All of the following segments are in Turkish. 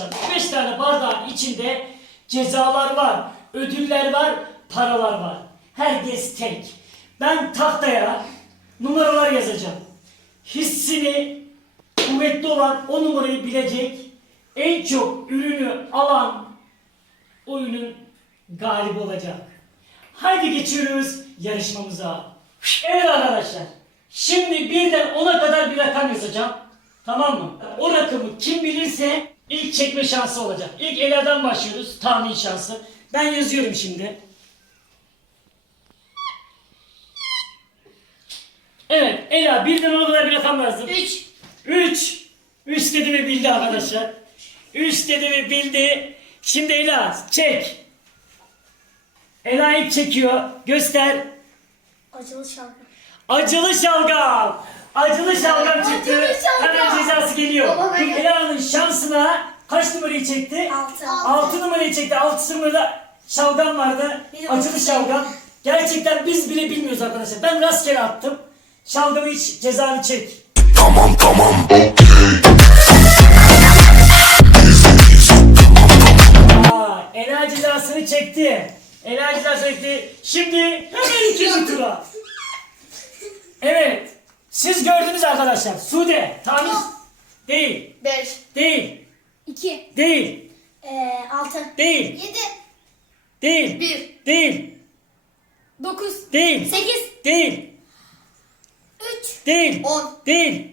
arkadaşlar. 5 tane bardağın içinde cezalar var, ödüller var, paralar var. Herkes tek. Ben tahtaya numaralar yazacağım. Hissini kuvvetli olan o numarayı bilecek. En çok ürünü alan oyunun galibi olacak. Haydi geçiyoruz yarışmamıza. Evet arkadaşlar. Şimdi birden 10'a kadar bir rakam yazacağım. Tamam mı? O rakamı kim bilirse ilk çekme şansı olacak. İlk Ela'dan başlıyoruz. Tahmin şansı. Ben yazıyorum şimdi. Evet Ela birden 10'a kadar bir rakam yazdım. 3. 3. 3 dedi ve bildi arkadaşlar. 3 dedi ve bildi. Şimdi Ela çek. Ela ilk çekiyor. Göster. Acılı şarkı. Acılı şalgam. Acılı şalgam çıktı. Acılı şalgam. Hemen cezası geliyor. Baba, ben- Şimdi Ela'nın şansına kaç numarayı çekti? 6. 6 numarayı çekti. 6 numarada şalgam vardı. Benim Acılı altı şalgam. Gerçekten biz bile bilmiyoruz arkadaşlar. Ben rastgele attım. Şalgamı iç, cezanı çek. Tamam tamam okey Aa, Ela cezasını çekti. Ela cezasını çekti. Şimdi hemen ikinci tura. Evet. Siz gördünüz arkadaşlar. Sude. Tahmin. Değil. 5. Değil. 2. Değil. 6. Değil. 7. Değil. 1. Değil. 9. Değil. 8. Değil. 3. Değil. 10. Değil.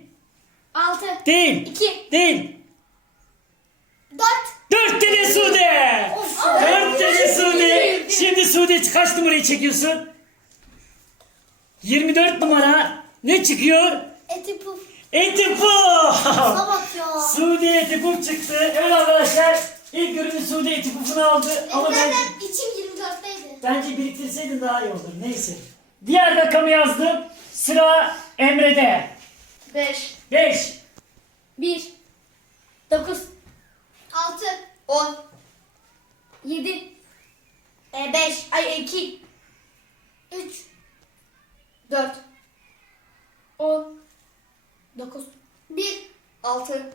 6. Değil. 2. Değil. 4. Dört dedi Sude. Of. Dört dedi Sude. Şimdi Sude kaç numarayı çekiyorsun? 24 numara. Ne çıkıyor? Eti puf. Etipu. Bak ya. Sude Etipuf çıktı. Evet arkadaşlar. İlk ürünü Sude Etipuf'unu aldı. Ama ben, içim 24'teydi. bence biriktirseydin daha iyi olur. Neyse. Diğer rakamı yazdım. Sıra Emre'de. 5. 5. 1. 9. 6. 10. 7. E 5. Ay 2. 3. 4. 10. 9. 1. 6.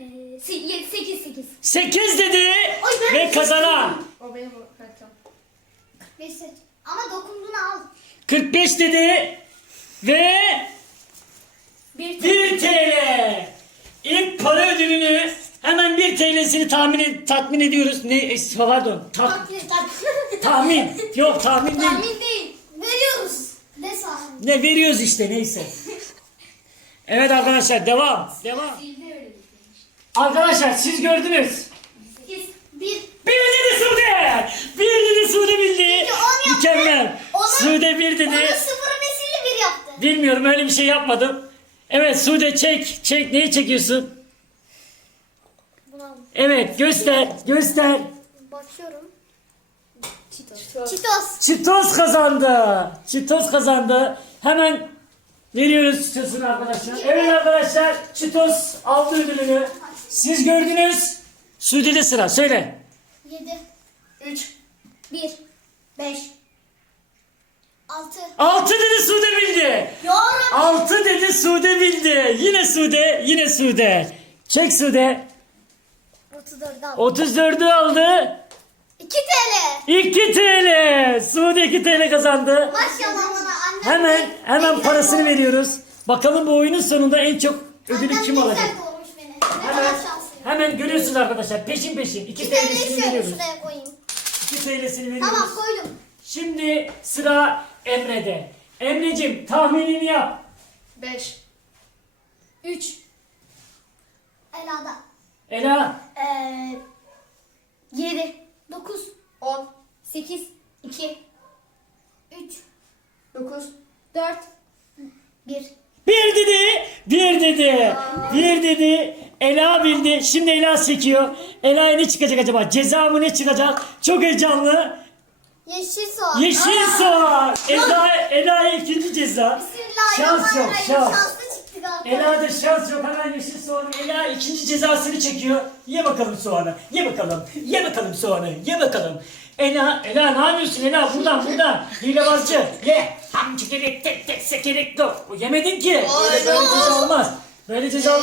7, 8, 8. 8 dedi. Ben Ve kazanan. O benim kartım. 5 seç. Ama dokunduğunu al. 45 dedi. Ve 1 1 TL. İlk para ödülünü hemen 1 TL'sini tahmin tatmin ediyoruz. Ne es- pardon. Tak, tahmin. Yok tahmin değil. Tahmin değil. Veriyoruz. Ne veriyoruz işte neyse. Evet arkadaşlar devam. Devam. Öyle. Arkadaşlar siz gördünüz. 8. 1. Bir dedi Sude. Bir dedi Sude bildi. on yaptı. Mükemmel. Onu- Sude bir dedi. Onu sıfırı nesilli bir yaptı. Bilmiyorum öyle bir şey yapmadım. Evet Sude çek. Çek. Neyi çekiyorsun? Evet göster. Göster. Bakıyorum. Çitos. Çitos. Çitos kazandı. Çitos kazandı. Hemen veriyoruz Çitos'unu arkadaşlar. Evet arkadaşlar Çitos aldı ödülünü. Siz gördünüz. Sude'de sıra. Söyle. 7. 3. 1. 5. 6. Altı dedi Sude bildi. Yorum. Altı dedi Sude bildi. Yine Sude. Yine Sude. Çek Sude. 34 al. 34'ü aldı. 2 TL. 2 TL. Sude 2 TL kazandı. Maşallah bana annem. Hemen hemen parasını veriyoruz. Bakalım bu oyunun sonunda en çok ödülü kim alacak? güzel doğurmuş beni. Ne Hemen, şanslıyım. hemen görüyorsunuz arkadaşlar. Peşin peşin. 2 Bir tane TL'sini şöyle veriyoruz. şuraya koyayım. 2 TL'sini veriyoruz. Tamam koydum. Şimdi sıra Emre'de. Emre'cim tahminini yap. 5. 3. Ela'da. Ela Ee, 7. 9. 10. 8. 2. 3. 9. 4. 1. bir dedi. Bir dedi. Bir dedi. Ela bildi. Şimdi Ela sekiyor. Ela'ya ne çıkacak acaba? Ceza mı ne çıkacak? Çok heyecanlı. Yeşil soğan. Yeşil soğan. Ela, Ela'ya ikinci ceza. Şans yok, şans. Ela'da şans yok. Hemen yeşil soğanı. Ela ikinci cezasını çekiyor. Ye bakalım soğanı. Ye bakalım. Ye bakalım soğanı. Ye bakalım. Ela, Ela ne yapıyorsun Ela? Buradan buradan. Hilebazcı. Ye. Ham çekerek tek tek sekerek dok. O Yemedin ki. Öyle böyle ceza olmaz. Böyle ceza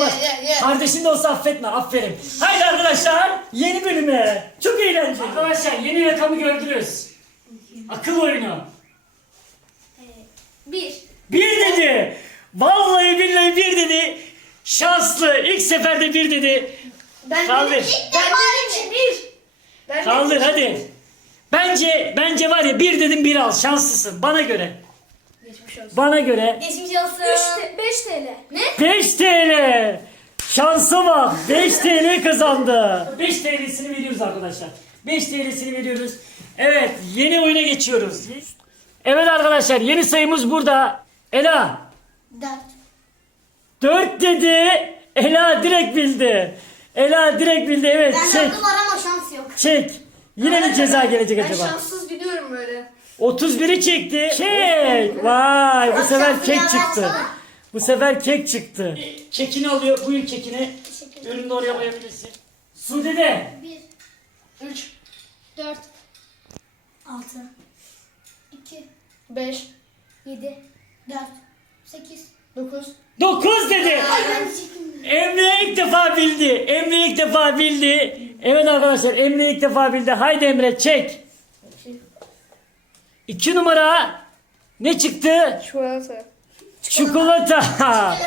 ye. Kardeşin de olsa affetme. Aferin. Haydi arkadaşlar yeni bölüme. Çok eğlenceli. Arkadaşlar yeni rakamı gördünüz. Akıl oyunu. Bir. Bir dedi. Vallahi billahi bir dedi. Şanslı. İlk seferde bir dedi. Ben Kaldır. dedim, ben dedim ki bir. Ben Kaldır dedim hadi. Bence bence var ya bir dedim bir al. Şanslısın bana göre. Geçmiş olsun. Bana göre Geçmiş olsun. 5 TL. Ne? 5 TL. Şansa bak. 5 TL kazandı. 5 TL'sini veriyoruz arkadaşlar. 5 TL'sini veriyoruz. Evet yeni oyuna geçiyoruz. Evet arkadaşlar yeni sayımız burada. Ela Dört. 4 dedi. Ela direkt bildi. Ela direkt bildi evet Ben çek var ama şans yok. çek. Yine bir ceza gelecek Ben acaba. şanssız gidiyorum böyle. 31'i çekti. Çek. Vay bu sefer kek çıktı. Bu sefer kek çıktı. Kekini alıyor. Buyur kekini. Teşekkür ederim. Ürünü oraya koyabilirsin. Sude de. Bir. 3, Dört. Altı. İki. 5, Yedi. Dört. Sekiz. 9. 9 dedi. Ay ben çekim. Emre ilk defa bildi. Emre ilk defa bildi. Evet arkadaşlar Emre ilk defa bildi. Haydi Emre çek. 2 numara. Ne çıktı? Çikolata. Çikolata.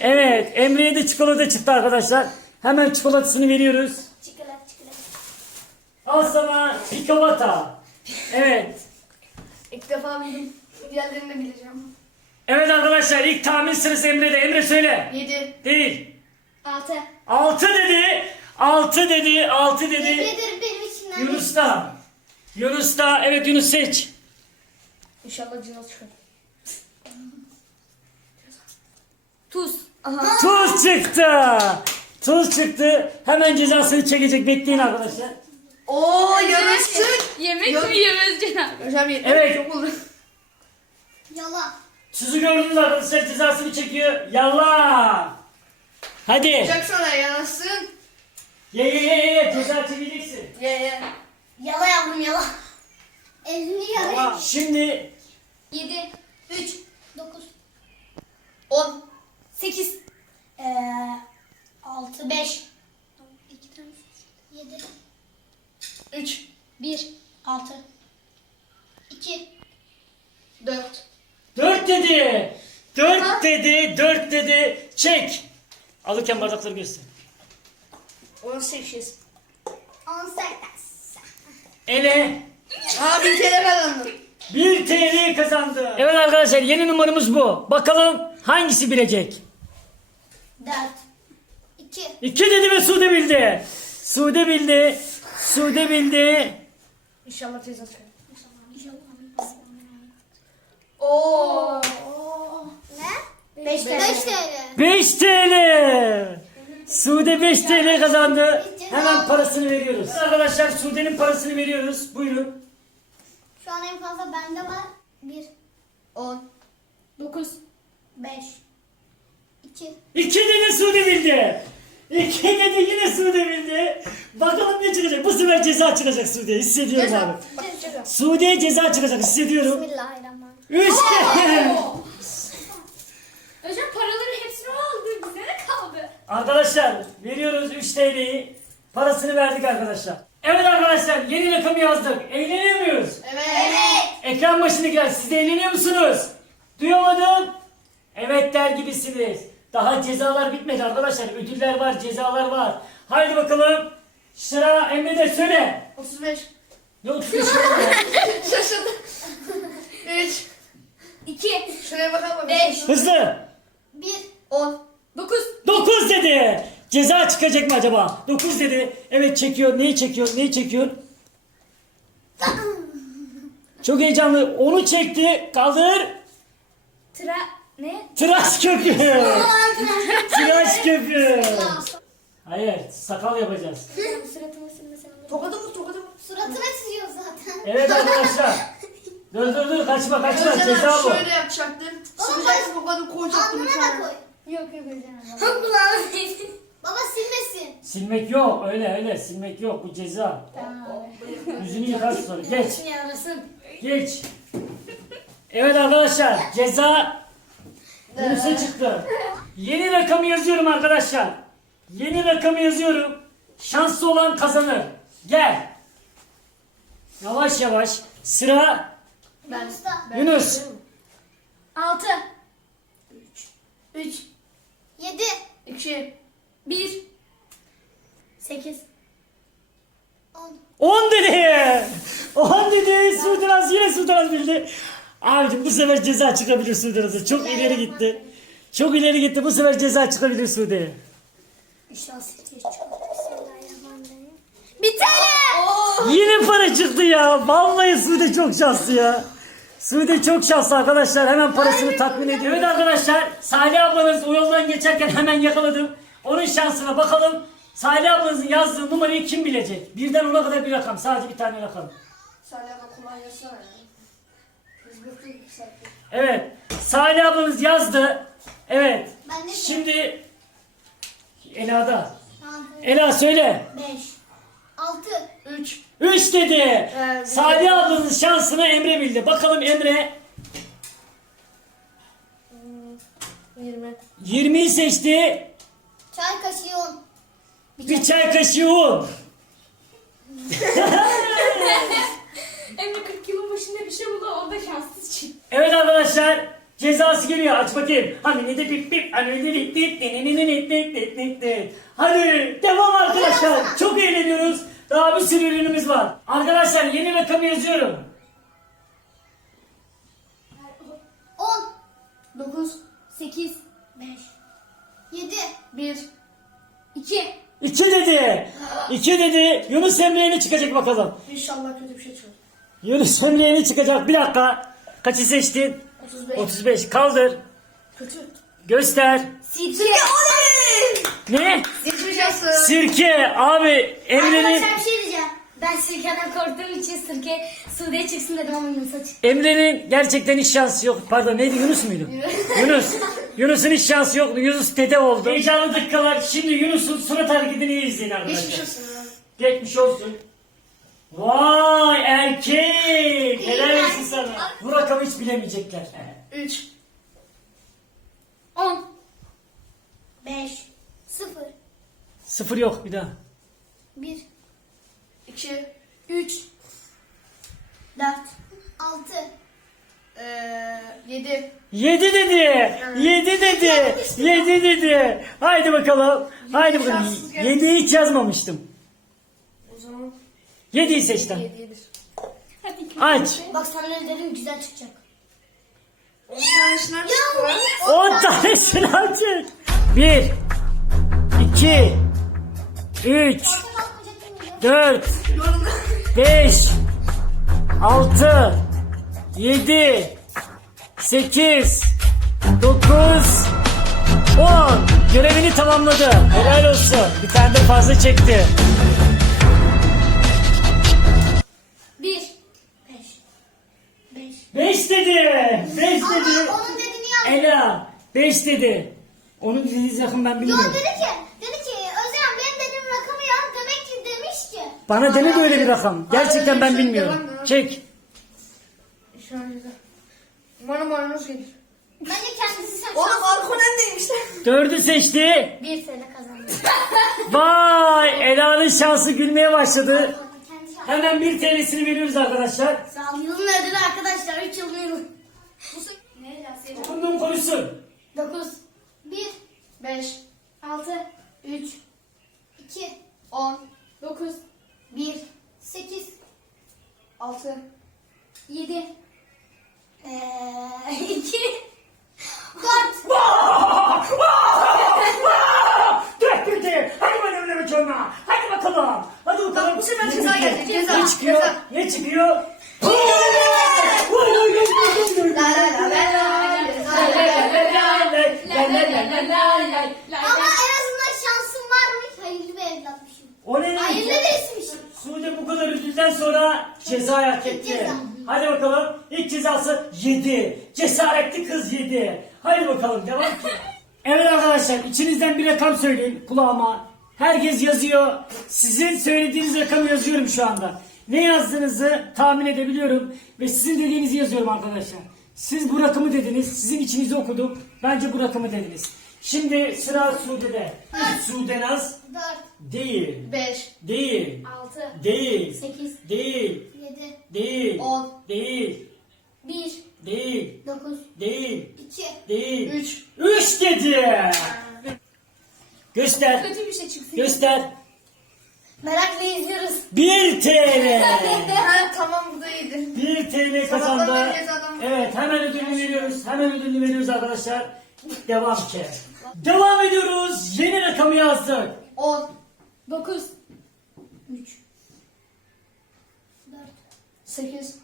evet Emre'ye de çikolata çıktı arkadaşlar. Hemen çikolatasını veriyoruz. Çikolat çikolat. Al sana çikolata. Evet. İlk defa bildim. Diğerlerini de bileceğim. Evet arkadaşlar ilk tahmin sırası Emre'de. Emre söyle. 7. Değil. Altı. 6 dedi. 6 dedi. 6 dedi. Nedir benim içimden? Yunus'ta. Yunus'ta. Evet Yunus seç. İnşallah cihaz çıkar. Tuz. Aha. Tuz çıktı. Tuz çıktı. Hemen cezasını çekecek. Bekleyin arkadaşlar. Oo. Yemek Yok. mi yemez Cenab? Hocam yeter. Evet. Çok oldu. Yala. Tuzu gördünüz arkadaşlar cezasını çekiyor. Yallah. Hadi. Yapacak sana yanasın. Ye ye ye ye. Ceza çekeceksin. Ye ye. Yala yavrum yala. Elini yala. Şimdi Yedi. Üç. Dokuz. 10. Sekiz. Ee, altı. Beş. İki tane. Yedi. 3. Bir. Altı. İki. 4. 4 dedi. 4 dedi. 4 dedi. Çek. Alırken bardakları göster. 18. On sekiz. Ele. Aa bir kere kazandım. 1 TL kazandı. Evet arkadaşlar yeni numaramız bu. Bakalım hangisi bilecek? Dört. İki. 2 dedi ve Sude bildi. Sude bildi. Sude bildi. İnşallah teyze çıkar. Oo. Ne? Beş TL. Beş TL. 5 TL. Sude 5 TL kazandı. Hemen parasını veriyoruz. Arkadaşlar Sude'nin parasını veriyoruz. Buyurun. Şu an en fazla bende var. Bir. 10. Dokuz. Beş. İki. 2 dedi Sude bildi. 2 dedi yine Sude bildi. Bakalım ne çıkacak. Bu sefer ceza çıkacak Sude. Hissediyorum abi. Sude'ye ceza çıkacak hissediyorum. Bismillahirrahmanirrahim. 3 TL. Hocam paraları hepsini aldı. Bize ne kaldı? Arkadaşlar veriyoruz 3 TL'yi. Parasını verdik arkadaşlar. Evet arkadaşlar yeni rakamı yazdık. Eğleniyor muyuz? Evet. Ekran başındakiler siz de eğleniyor musunuz? Duyamadım. Evet der gibisiniz. Daha cezalar bitmedi arkadaşlar. Ödüller var, cezalar var. Haydi bakalım. Sıra Emre'de söyle. 35. Ne oturuyor Şaşırdım. 3. İki. Şuraya bakalım bakalım. Beş. Hızlı. Bir. 10. Dokuz. 9 dedi. Ceza çıkacak mı acaba? 9 dedi. Evet çekiyor. Neyi çekiyor? Neyi çekiyor? Çok heyecanlı. Onu çekti. Kaldır. Tra... Ne? Tıraş köpüğü. Tıraş köpüğü. Hayır. Sakal yapacağız. Suratımı silmesen olur. Tokadı vur tokadı vur. Suratına çiziyor zaten. Evet arkadaşlar. Dur dur dur. Kaçma kaçma. Ceza bu. şöyle yapacaktın. Sıkacaktın tokadı koyacaktın bir Alnına da tane. koy. Yok yok Cenab. Baba silmesin. Silmek yok. Öyle öyle. Silmek yok. Bu ceza. Yüzünü yıkarsın sonra. Geç. yarasın. Geç. Evet arkadaşlar. Ceza Yunus'a çıktı. Yeni rakamı yazıyorum arkadaşlar. Yeni rakamı yazıyorum. Şanslı olan kazanır. Gel. Yavaş yavaş. Sıra Ben. Yunus. Altı. 3, 7. 2, Bir. 8. 10. 10 dedi. 10 dedi. Sudanaz yine Sudanaz bildi. Abicim bu sefer ceza çıkabilir Sudanaz'a. Çok ileri gitti. Çok ileri gitti. Bu sefer ceza çıkabilir Sude'ye. İnşallah sekiz çok. Bismillahirrahmanirrahim. Bir tane. Yine para çıktı ya. Vallahi Sude çok şanslı ya. Sude çok şanslı arkadaşlar. Hemen parasını tatmin ediyor. Evet arkadaşlar. Salih ablanız o yoldan geçerken hemen yakaladım. Onun şansına bakalım. Salih ablanızın yazdığı numarayı kim bilecek? Birden ona kadar bir rakam. Sadece bir tane rakam. Salih abla kolay yazsana ya. Biz bıktık iki saattir. Evet. Salih ablanız yazdı. Evet. Ben de Şimdi Ela'da. Tamam. Ela söyle. 5. 6. 3, 3 dedi. Evet. Salih ablanın şansını Emre bildi. Bakalım Emre 20. 20'yi seçti. Çay kaşığı un. Bir çay kaşığı un. Hem de 40 yılın başında bir şey buldu. O da şanslı için. Evet arkadaşlar. Cezası geliyor. Aç bakayım. Hani ne de pip pip. Hani ne de pip pip. Ne ne ne ne ne ne ne ne. Hadi devam arkadaşlar. Çok eğleniyoruz. Daha bir sürü ürünümüz var. Arkadaşlar yeni rakamı yazıyorum. 10 9 8 5 7 1 2 2 dedi. 2 dedi. Yunus Emre'ye ne çıkacak bakalım. İnşallah kötü bir şey çıkar. Yunus Emre'ye ne çıkacak? Bir dakika. Kaçı seçtin? 35. 35. Kaldır. Kötü. Göster. Sirke. Ne? Geçmiş olsun. Sirke. Abi Emre'nin Arkadaşlar bir şey diyeceğim. Ben sirkeden korktuğum için sirke Sude'ye çıksın dedim ama Yunus'a çıktı. Emre'nin gerçekten hiç şansı yok. Pardon neydi Yunus muydu? Yunus. Yunus'un hiç şansı yoktu. Yunus dede oldu. Heyecanlı dakikalar. Şimdi Yunus'un surat hareketini iyi izleyin arkadaşlar. Geçmiş olsun. Geçmiş olsun. Vay erkek. Helal olsun sana. Bu rakamı hiç bilemeyecekler. 3, 10. 5. 0. Sıfır yok bir daha. 1. 2, 3. 4. 6. eee 7. Yedi dedi. Yedi dedi. Yedi dedi. Haydi bakalım. Haydi bakalım. Yediyi hiç yazmamıştım. O zaman Yediyi seçtim. 7'dir. Hadi. Aç. Bak sana ne dedim güzel çıkacak. 10 tanesinden çıktı. On tanesini açın. Bir. iki, Üç. Dört. Beş. Altı. Yedi. Sekiz. Dokuz. On. Görevini tamamladı. Helal olsun. Bir tane de fazla çekti. Beş dedi. Beş Ama dedi. onun dediğini yaz. Ela. Beş dedi. Onun dediğiniz yakın ben Yo bilmiyorum. dedi ki, dedi ki Özlem benim dediğim rakamı yaz demek ki demiş ki. Bana deme böyle bir rakam. Gerçekten ben öyle şey bilmiyorum. Çek. Şu an güzel. Umarım oranız gelir. Bence kendisi sen Oğlum şanslı. Alkon endeymiş lan. Dördü seçti. Bir sene kazandı. Vay Ela'nın şansı gülmeye başladı. Hemen bir TL'sini veriyoruz arkadaşlar. Sağ ol. Yılın ödülü arkadaşlar. 3 yılın yazıyor? Okunduğum konuşsun. 9. 1. 5, 6. 3, 2. 10, 9. 1. 8. 6, 7. Eee 2. 4. Dört bitti. Hadi bakalım Hadi bakalım. Bakalım. bu sefer ceza gelecek, ceza, Ne çıkıyor? ceza. Ne çıkıyor? Ama en azından şansım varmış. Hayırlı bir evlatmışım. O ne Hayırlı demek? birisiymişim. Sude bu kadar ödülden sonra ceza hak etti. Ceza. Hadi bakalım. İlk cezası 7. Cesaretli kız 7. Hadi bakalım devam ki. Evet arkadaşlar içinizden bir rakam söyleyin kulağıma. Herkes yazıyor. Sizin söylediğiniz rakamı yazıyorum şu anda. Ne yazdığınızı tahmin edebiliyorum. Ve sizin dediğinizi yazıyorum arkadaşlar. Siz bu rakamı dediniz. Sizin içinizi okuduk. Bence bu rakamı dediniz. Şimdi sıra Sude'de. Sudenaz 4, değil. 5, Değil. 6, Değil. 8, Değil. 7, Değil. 10, Değil. 1, Değil. 9, Değil. 2, Değil. 3. Üç dedi. Göster. Kötü bir şey çıksın. Göster. Merakla izliyoruz. 1 TL. Ha, tamam bu da iyiydi. 1 TL Sabahtan kazandı. beri Evet hemen ödülünü veriyoruz. Hemen ödülünü veriyoruz arkadaşlar. Devam ki. Devam ediyoruz. Yeni rakamı yazdık. 10, 9, 3, 4, 8,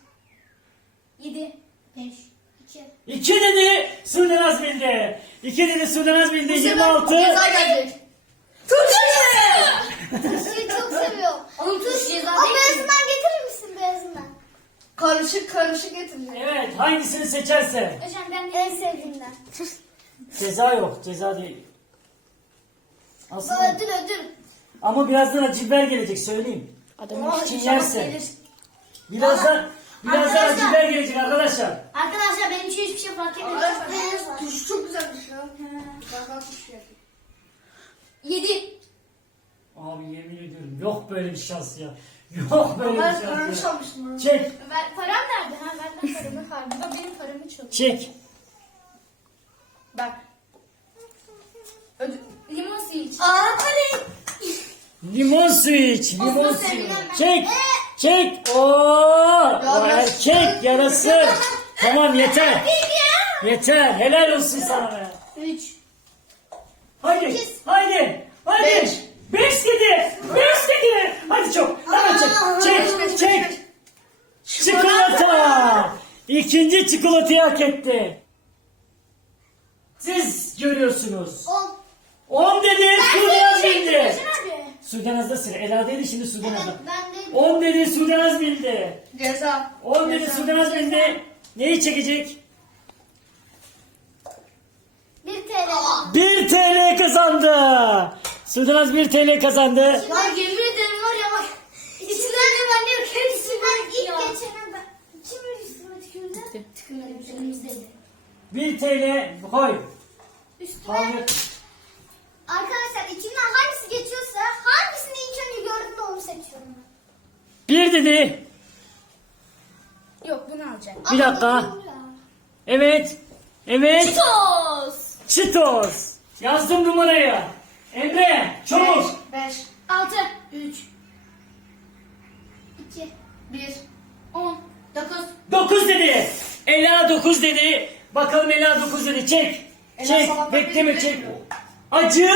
7, 5, 2, 2 dedi. Sudenaz bildi. 2 dedi Sudenaz bildi. Bu sefer 26. Ceza gelecek. Turşuyu çok seviyorum. Onun turşu ceza O beyazından getirir misin beyazından? Karışık karışık getirecek. Evet hangisini seçerse. Hocam ben en sevdiğimden. Ceza yok. Ceza değil. Bu Aslında. ödül ödül. Ama birazdan acı biber gelecek söyleyeyim. Kim inşallah yerse. Birazdan birazdan acı biber gelecek arkadaşlar. Arkadaşlar benim için hiçbir şey fark etmiyor. Arkadaşlar, Beyaz var. Turşu çok güzelmiş ya. Ben daha turşu yapayım. 7. Abi yemin ediyorum yok böyle bir şans ya. Yok böyle bir Ben şans paramı ya. çalmıştım ha. Çek, Ver, param nerede? Ha lan paramı harbi. O benim paramı çalıyor. çek. Bak. Ödül. Limon suyu iç. Aa kale. Limon suyu iç, limon Olsun suyu. sevgilim ben. Çek, Ee? çek. Oo, o Yarasın. erkek yarasın. Tamam yeter. Yeter. Helal olsun sana be. 3. Haydi, Sekiz. haydi, haydi. Beş. Beş dedi, beş dedi. Hadi çok, hemen çek, çek, beş, beş, çek. beş. Çikolata. İkinci çikolatayı hak etti. Siz görüyorsunuz. 10. 10 dedi, Sudenaz bildi. Hadi. Sudenaz'da sıra. Ela'daydı şimdi Sudenaz'da. Evet ben de 10 dedi, Sudenaz bildi. Ceza. 10 dedi, Ceza. Sudenaz bildi. Neyi çekecek? 1 TL. 1 TL kazandı. Sudenaz 1 TL kazandı. Lan yemin ederim var ya bak. İçinden de ben diyor ki üstünden ilk geçene ben. Kim üstüme tükürdü? Tükürmedim üstümüzdeydi. 1 TL koy. Üstüme. Hayır. Arkadaşlar içinden hangisi geçiyorsa hangisini ilk önce gördüğümde onu seçiyorum ben. 1 dedi. Yok bunu alacağım. Bir dakika. Ya. Evet. Evet. Toz. Çitos. Yazdım numarayı. Emre çabuk. 5, 6 3 2 1, 10 9 9 dedi. Ela 9 dedi. Bakalım Ela 9 dedi. Çek. Ela Çek. sabahtan Bekleme beri çek. bekliyor. Acı.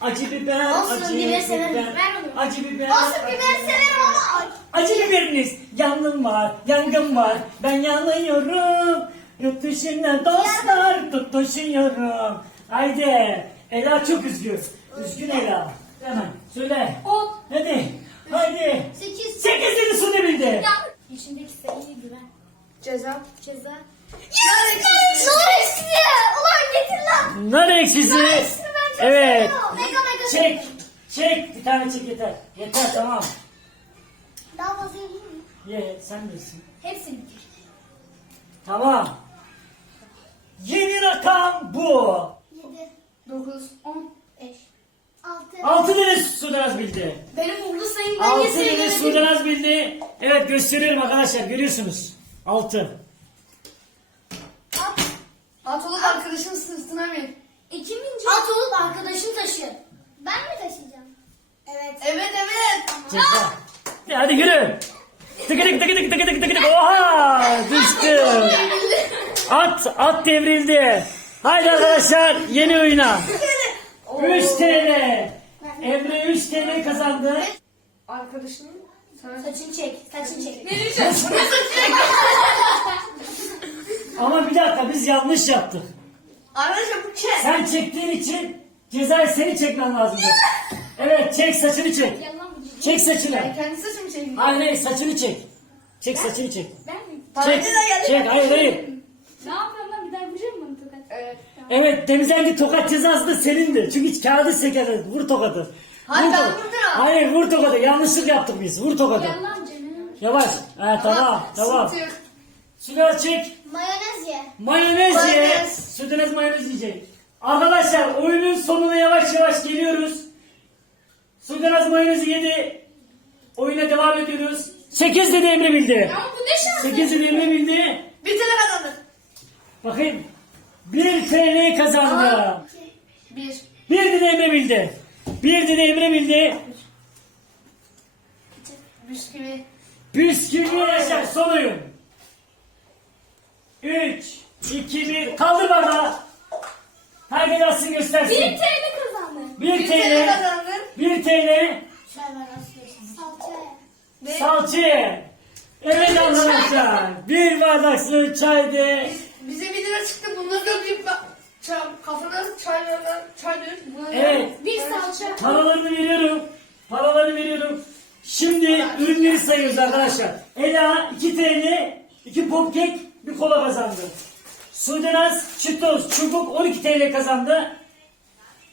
Acı biber. Olsun, acı biber severim. Ver onu. Acı biber. Olsun biberi severim ama Acı biberiniz. Yangın var. Yangın var. Ben yanıyorum. Yurt dışında dostlar tutuşuyorum. Haydi. Ela çok üzgün. Üzgün Ela. Hemen söyle. 10 Hadi. Haydi. 8 Sekiz dedi Sude bildi. İçindeki seriye güven. ceza. Ceza Zor eksi Ulan getir lan Nar ekşisi. Zor eksi ben çok Evet. seviyorum. Mega mega Çek. Çek. Bir tane çek yeter. Yeter tamam. Daha fazla yiyeyim mi? Ye sen bilirsin. Hepsini bitir Tamam. Yeni rakam bu. 7 9, 10 5 6 Altı dedi Sudanaz bildi. Benim uğurlu sayım ben Altı niye dedi sayıyorum? Sudanaz bildi. Evet gösteriyorum arkadaşlar görüyorsunuz. Altı. At, At olup arkadaşın sırtına bin. İki minci At olup arkadaşın taşı Ben mi taşıyacağım? Evet Evet evet. Ceza. Hadi yürü. Tıkı tıkı tıkı tıkı tıkı tıkı tıkı. Oha düştü. At at devrildi. Haydi arkadaşlar yeni oyuna. 3 TL. Emre 3 TL kazandı. Arkadaşının sana Saçını çek Saçını çek Ama bir dakika biz yanlış yaptık. Arkadaşlar bu kes. Sen çektiğin için cezayı seni çekmen lazımdı. Evet çek saçını çek. Çek saçını. Ben kendi saçımı çekeyim. Hayır hayır saçını çek. Çek saçını çek. Ben mi? Çek. Çek hayır hayır. Ne yapıyorum lan bir daha vuracağım mı bunu tokat? Evet. Evet temizlendi tokat cezası da senindi. Çünkü hiç kağıdı seker. Vur tokadı. Hayır, Vur ben tokadı. vurdum. Hayır vur tokadı. Yanlışlık yaptık biz. Vur tokadı. Yalan canım. Yavaş. Ha, tamam Ama tamam. Sudenaz çek. Mayonez ye. Mayonez ye. Mayonez. Sudenaz mayonez yiyecek. Arkadaşlar oyunun sonuna yavaş yavaş geliyoruz. Sudenaz mayonezi yedi. Oyuna devam ediyoruz. 8 dedi Emre bildi. Ama bu ne şans? 8 dedi Emre bildi. Bir tane kazandık. Bakayım. 1 TL kazandı. Bir. 1 dedi Emre bildi. 1 dedi Emre bildi. Bisküvi. Bisküvi yaşar son oyun. 3, 2, 1. Kaldır bardağı. Herkes atsın göstersin. 1 TL kazandı. 1 Bir TL. kazandık. 1 TL. Şöyle nasıl Salça ye. Ve Salçı. Evet arkadaşlar. Bir bardak su çaydı. Bize bir lira çıktı. Bunları da bir ba- çay, kafana çay ver, çay dök. Evet. Bir salça. Paralarını veriyorum. Paralarını veriyorum. Şimdi ürünleri sayıyoruz arkadaşlar. Ela 2 TL, 2 popkek, bir kola kazandı. Sudenaz Çitos çubuk 12 TL kazandı.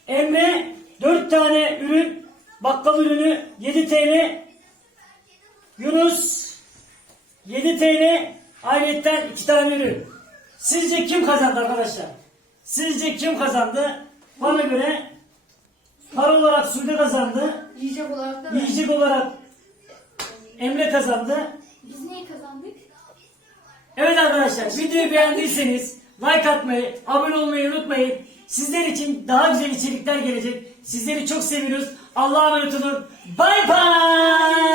Emre 4 tane ürün, bakkal ürünü 7 TL. Yunus 7 TL, ayrıyetten 2 tane ürün. Sizce kim kazandı arkadaşlar? Sizce kim kazandı? Bana göre para olarak Sude kazandı. Yiyecek olarak da ben. Yiyecek olarak Emre kazandı. Biz neyi kazandık? Evet arkadaşlar videoyu beğendiyseniz like atmayı, abone olmayı unutmayın. Sizler için daha güzel içerikler gelecek. Sizleri çok seviyoruz. Allah'a emanet olun. Bay bay.